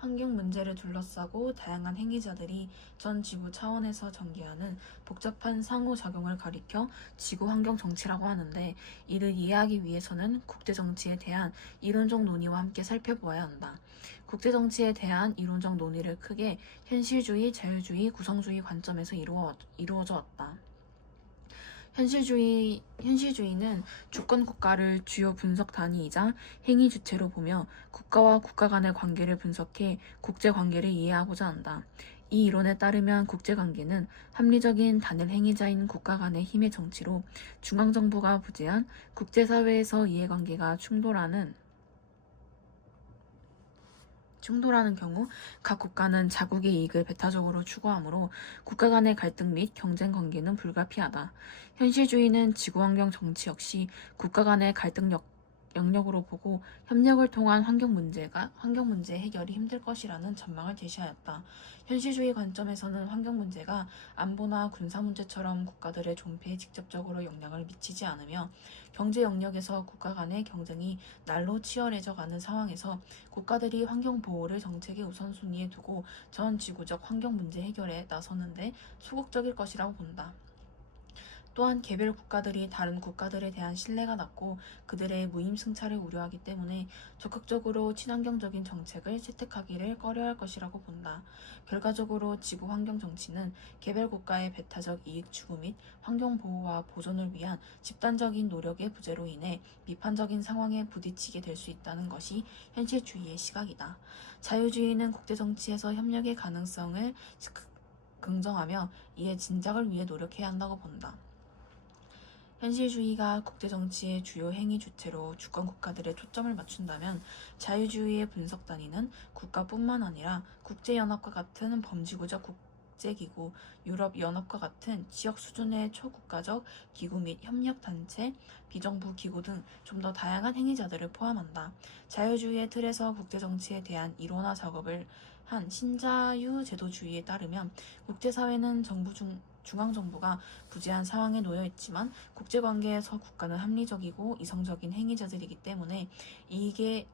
환경 문제를 둘러싸고 다양한 행위자들이 전 지구 차원에서 전개하는 복잡한 상호작용을 가리켜 지구환경 정치라고 하는데, 이를 이해하기 위해서는 국제정치에 대한 이론적 논의와 함께 살펴보아야 한다. 국제정치에 대한 이론적 논의를 크게 현실주의, 자유주의, 구성주의 관점에서 이루어져 왔다. 현실주의는 주권 국가를 주요 분석 단위이자 행위 주체로 보며 국가와 국가 간의 관계를 분석해 국제 관계를 이해하고자 한다. 이 이론에 따르면 국제관계는 합리적인 단일 행위자인 국가 간의 힘의 정치로, 중앙정부가 부재한 국제사회에서 이해관계가 충돌하는 경우 각 국가는 자국의 이익을 배타적으로 추구하므로 국가 간의 갈등 및 경쟁 관계는 불가피하다. 현실주의는 지구환경 정치 역시 국가 간의 갈등 영역으로 보고 협력을 통한 환경 문제 해결이 힘들 것이라는 전망을 제시하였다. 현실주의 관점에서는 환경 문제가 안보나 군사 문제처럼 국가들의 존폐에 직접적으로 영향을 미치지 않으며, 경제 영역에서 국가 간의 경쟁이 날로 치열해져 가는 상황에서 국가들이 환경 보호를 정책의 우선순위에 두고 전 지구적 환경 문제 해결에 나서는데 소극적일 것이라고 본다. 또한 개별 국가들이 다른 국가들에 대한 신뢰가 낮고 그들의 무임승차를 우려하기 때문에 적극적으로 친환경적인 정책을 채택하기를 꺼려할 것이라고 본다. 결과적으로 지구 환경 정치는 개별 국가의 배타적 이익 추구 및 환경 보호와 보존을 위한 집단적인 노력의 부재로 인해 비판적인 상황에 부딪히게 될 수 있다는 것이 현실주의의 시각이다. 자유주의는 국제정치에서 협력의 가능성을 긍정하며 이에 진작을 위해 노력해야 한다고 본다. 현실주의가 국제정치의 주요 행위 주체로 주권 국가들의 초점을 맞춘다면, 자유주의의 분석 단위는 국가뿐만 아니라 국제연합과 같은 범지구적 국제기구, 유럽연합과 같은 지역 수준의 초국가적 기구 및 협력단체, 비정부 기구 등 좀 더 다양한 행위자들을 포함한다. 자유주의의 틀에서 국제정치에 대한 이론화 작업을 한 신자유제도주의에 따르면, 국제사회는 중앙정부가 부재한 상황에 놓여 있지만 국제관계에서 국가는 합리적이고 이성적인 행위자들이기 때문에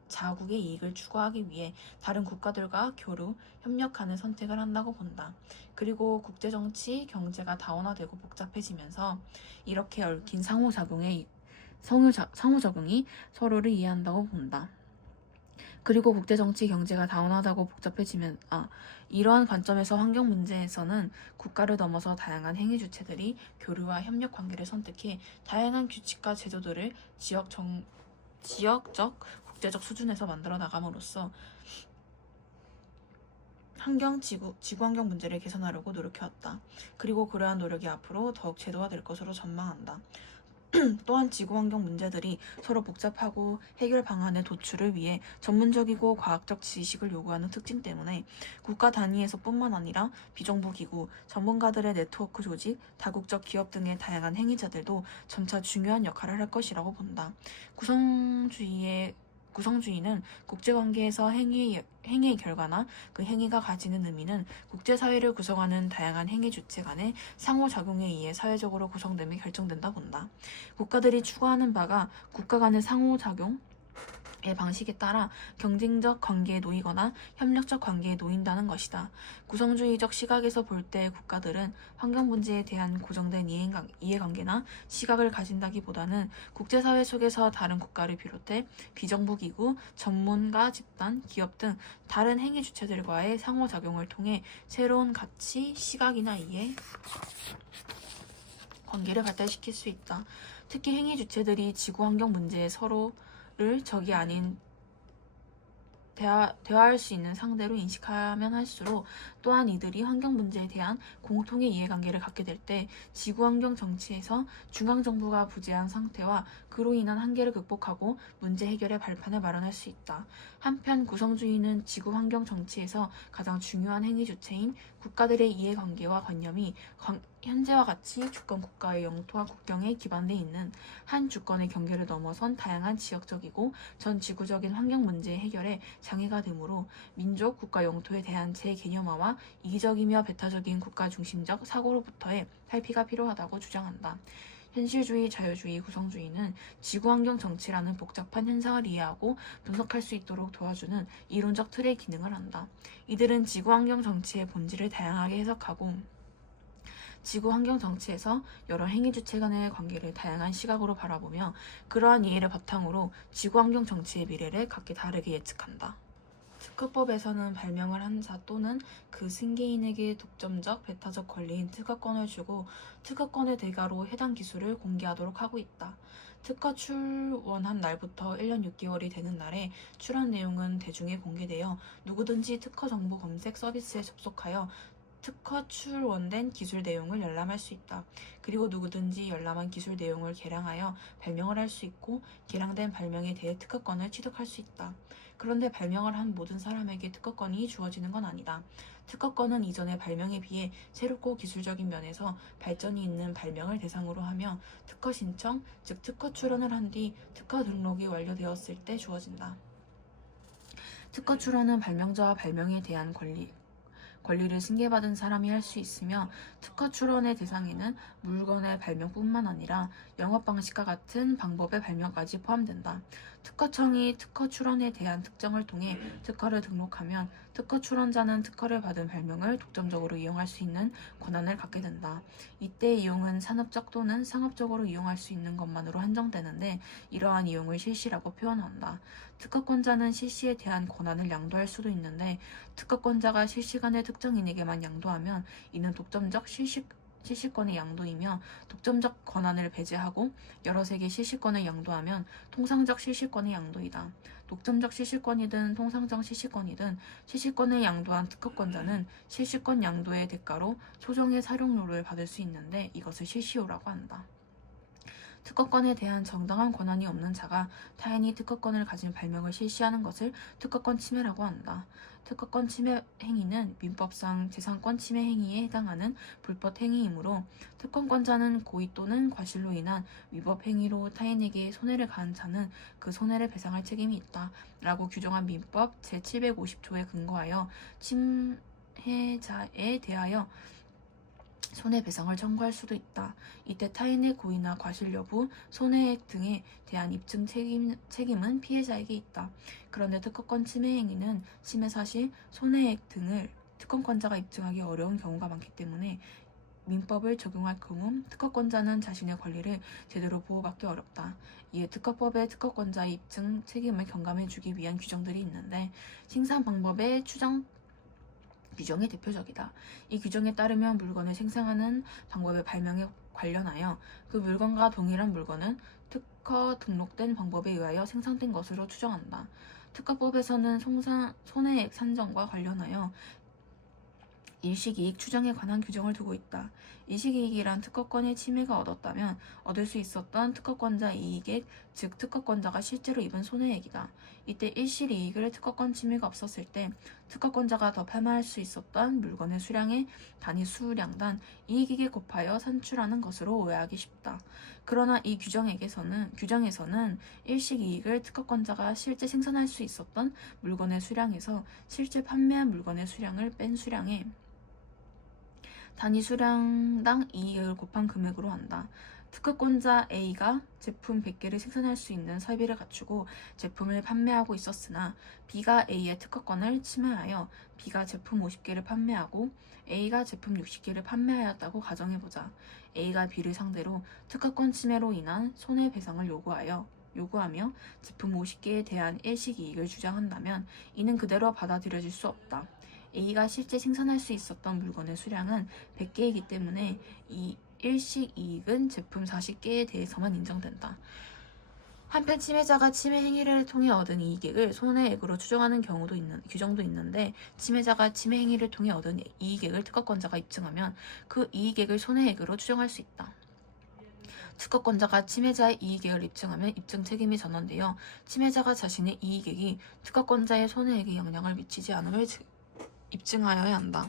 자국의 이익을 추구하기 위해 다른 국가들과 교류, 협력하는 선택을 한다고 본다. 그리고 국제정치, 경제가 다원화되고 복잡해지면서 이렇게 얽힌 상호작용이 서로를 이해한다고 본다. 그리고 국제정치, 경제가 다원화되고 복잡해지면 이러한 관점에서 환경 문제에서는 국가를 넘어서 다양한 행위 주체들이 교류와 협력 관계를 선택해 다양한 규칙과 제도들을 지역적, 국제적 수준에서 만들어 나감으로써 지구환경 문제를 개선하려고 노력해왔다. 그리고 그러한 노력이 앞으로 더욱 제도화될 것으로 전망한다. 또한 지구환경 문제들이 서로 복잡하고 해결 방안의 도출을 위해 전문적이고 과학적 지식을 요구하는 특징 때문에 국가 단위에서 뿐만 아니라 비정부 기구, 전문가들의 네트워크 조직, 다국적 기업 등의 다양한 행위자들도 점차 중요한 역할을 할 것이라고 본다. 구성주의는 국제관계에서 행위의 결과나 그 행위가 가지는 의미는 국제사회를 구성하는 다양한 행위 주체 간의 상호작용에 의해 사회적으로 구성됨에 결정된다 본다. 국가들이 추구하는 바가 국가 간의 상호작용 의 방식에 따라 경쟁적 관계에 놓이거나 협력적 관계에 놓인다는 것이다. 구성주의적 시각에서 볼 때 국가들은 환경 문제에 대한 고정된 이해관계나 시각을 가진다기보다는 국제사회 속에서 다른 국가를 비롯해 비정부 기구, 전문가 집단, 기업 등 다른 행위 주체들과의 상호작용을 통해 새로운 가치, 시각이나 이해 관계를 발달시킬 수 있다. 특히 행위 주체들이 지구 환경 문제에 서로를 적이 아닌 대화할 수 있는 상대로 인식하면 할수록, 또한 이들이 환경 문제에 대한 공통의 이해관계를 갖게 될 때 지구환경 정치에서 중앙정부가 부재한 상태와 그로 인한 한계를 극복하고 문제 해결의 발판을 마련할 수 있다. 한편 구성주의는 지구환경 정치에서 가장 중요한 행위 주체인 국가들의 이해관계와 관념이 현재와 같이 주권 국가의 영토와 국경에 기반돼 있는 한 주권의 경계를 넘어선 다양한 지역적이고 전 지구적인 환경 문제 해결에 장애가 되므로 민족, 국가 영토에 대한 재개념화와 이기적이며 배타적인 국가 중심적 사고로부터의 탈피가 필요하다고 주장한다. 현실주의, 자유주의, 구성주의는 지구환경 정치라는 복잡한 현상을 이해하고 분석할 수 있도록 도와주는 이론적 틀의 기능을 한다. 이들은 지구환경 정치의 본질을 다양하게 해석하고 지구환경 정치에서 여러 행위 주체 간의 관계를 다양한 시각으로 바라보며 그러한 이해를 바탕으로 지구환경 정치의 미래를 각기 다르게 예측한다. 특허법에서는 발명을 한 자 또는 그 승계인에게 독점적, 배타적 권리인 특허권을 주고 특허권의 대가로 해당 기술을 공개하도록 하고 있다. 특허 출원한 날부터 1년 6개월이 되는 날에 출원 내용은 대중에 공개되어 누구든지 특허 정보 검색 서비스에 접속하여 특허 출원된 기술 내용을 열람할 수 있다. 그리고 누구든지 열람한 기술 내용을 개량하여 발명을 할 수 있고 개량된 발명에 대해 특허권을 취득할 수 있다. 그런데 발명을 한 모든 사람에게 특허권이 주어지는 건 아니다. 특허권은 이전의 발명에 비해 새롭고 기술적인 면에서 발전이 있는 발명을 대상으로 하며 특허 신청, 즉 특허 출원을 한 뒤 특허 등록이 완료되었을 때 주어진다. 특허 출원은 발명자와 발명에 대한 권리를 승계받은 사람이 할 수 있으며 특허 출원의 대상에는 물건의 발명뿐만 아니라 영업 방식과 같은 방법의 발명까지 포함된다. 특허청이 특허 출원에 대한 특정을 통해 특허를 등록하면 특허 출원자는 특허를 받은 발명을 독점적으로 이용할 수 있는 권한을 갖게 된다. 이때 이용은 산업적 또는 상업적으로 이용할 수 있는 것만으로 한정되는데 이러한 이용을 실시라고 표현한다. 특허권자는 실시에 대한 권한을 양도할 수도 있는데 특허권자가 실시간에 특정인에게만 양도하면 이는 독점적 실시권의 양도이며 독점적 권한을 배제하고 여러 세계 실시권을 양도하면 통상적 실시권의 양도이다. 독점적 실시권이든 통상적 실시권이든 실시권을 양도한 특허권자는 실시권 양도의 대가로 소정의 사용료를 받을 수 있는데 이것을 실시효라고 한다. 특허권에 대한 정당한 권한이 없는 자가 타인이 특허권을 가진 발명을 실시하는 것을 특허권 침해라고 한다. 특허권 침해 행위는 민법상 재산권 침해 행위에 해당하는 불법 행위이므로 특허권자는 고의 또는 과실로 인한 위법 행위로 타인에게 손해를 가한 자는 그 손해를 배상할 책임이 있다 라고 규정한 민법 제750조에 근거하여 침해자에 대하여 손해배상을 청구할 수도 있다. 이때 타인의 고의나 과실 여부, 손해액 등에 대한 입증 책임은 피해자에게 있다. 그런데 특허권 침해 행위는 침해 사실, 손해액 등을 특허권자가 입증하기 어려운 경우가 많기 때문에 민법을 적용할 경우 특허권자는 자신의 권리를 제대로 보호받기 어렵다. 이에 특허법의 특허권자의 입증 책임을 경감해주기 위한 규정들이 있는데 생산 방법의 추정 규정이 대표적이다. 이 규정에 따르면 물건을 생산하는 방법의 발명에 관련하여 그 물건과 동일한 물건은 특허 등록된 방법에 의하여 생산된 것으로 추정한다. 특허법에서는 손해액 산정과 관련하여 일식이익 추정에 관한 규정을 두고 있다. 일식이익이란 특허권의 침해가 얻었다면 얻을 수 있었던 특허권자 이익액, 즉 특허권자가 실제로 입은 손해액이다. 이때 일실이익을 특허권 침해가 없었을 때 특허권자가 더 판매할 수 있었던 물건의 수량의 단위 수량단 이익액에 곱하여 산출하는 것으로 오해하기 쉽다. 그러나 이 규정에서는 일식이익을 특허권자가 실제 생산할 수 있었던 물건의 수량에서 실제 판매한 물건의 수량을 뺀 수량에 단위 수량당 이익을 곱한 금액으로 한다. 특허권자 A가 제품 100개를 생산할 수 있는 설비를 갖추고 제품을 판매하고 있었으나 B가 A의 특허권을 침해하여 B가 제품 50개를 판매하고 A가 제품 60개를 판매하였다고 가정해보자. A가 B를 상대로 특허권 침해로 인한 손해배상을 요구하며 제품 50개에 대한 일식이익을 주장한다면 이는 그대로 받아들여질 수 없다. A가 실제 생산할 수 있었던 물건의 수량은 100개이기 때문에 이 일식이익은 제품 40개에 대해서만 인정된다. 한편 침해자가 침해 행위를 통해 얻은 이익액을 손해액으로 추정하는 규정도 있는데 침해자가 침해 행위를 통해 얻은 이익액을 특허권자가 입증하면 그 이익액을 손해액으로 추정할 수 있다. 특허권자가 침해자의 이익액을 입증하면 입증 책임이 전환되어 침해자가 자신의 이익액이 특허권자의 손해액에 영향을 미치지 않음을 입증하여야 한다.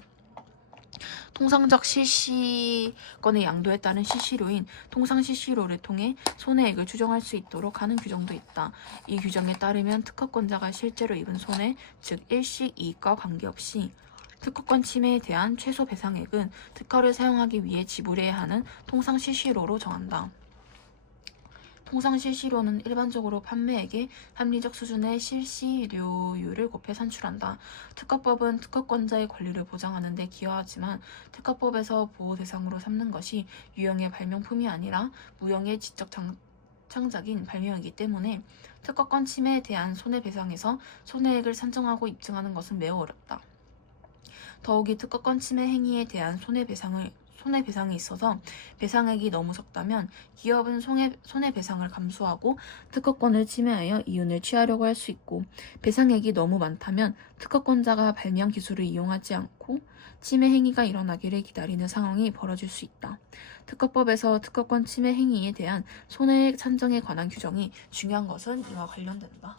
통상적 실시권의 양도에 따른 실시료인 통상실시료를 통해 손해액을 추정할 수 있도록 하는 규정도 있다. 이 규정에 따르면 특허권자가 실제로 입은 손해, 즉 일식이익과 관계없이 특허권 침해에 대한 최소 배상액은 특허를 사용하기 위해 지불해야 하는 통상실시료로 정한다. 통상 실시료는 일반적으로 판매액의 합리적 수준의 실시료율을 곱해 산출한다. 특허법은 특허권자의 권리를 보장하는 데 기여하지만 특허법에서 보호 대상으로 삼는 것이 유형의 발명품이 아니라 무형의 지적 창작인 발명이기 때문에 특허권 침해에 대한 손해배상에서 손해액을 산정하고 입증하는 것은 매우 어렵다. 더욱이 특허권 침해 행위에 대한 손해배상이 있어서 배상액이 너무 적다면 기업은 손해배상을 감수하고 특허권을 침해하여 이윤을 취하려고 할 수 있고, 배상액이 너무 많다면 특허권자가 발명 기술을 이용하지 않고 침해 행위가 일어나기를 기다리는 상황이 벌어질 수 있다. 특허법에서 특허권 침해 행위에 대한 손해액 산정에 관한 규정이 중요한 것은 이와 관련된다.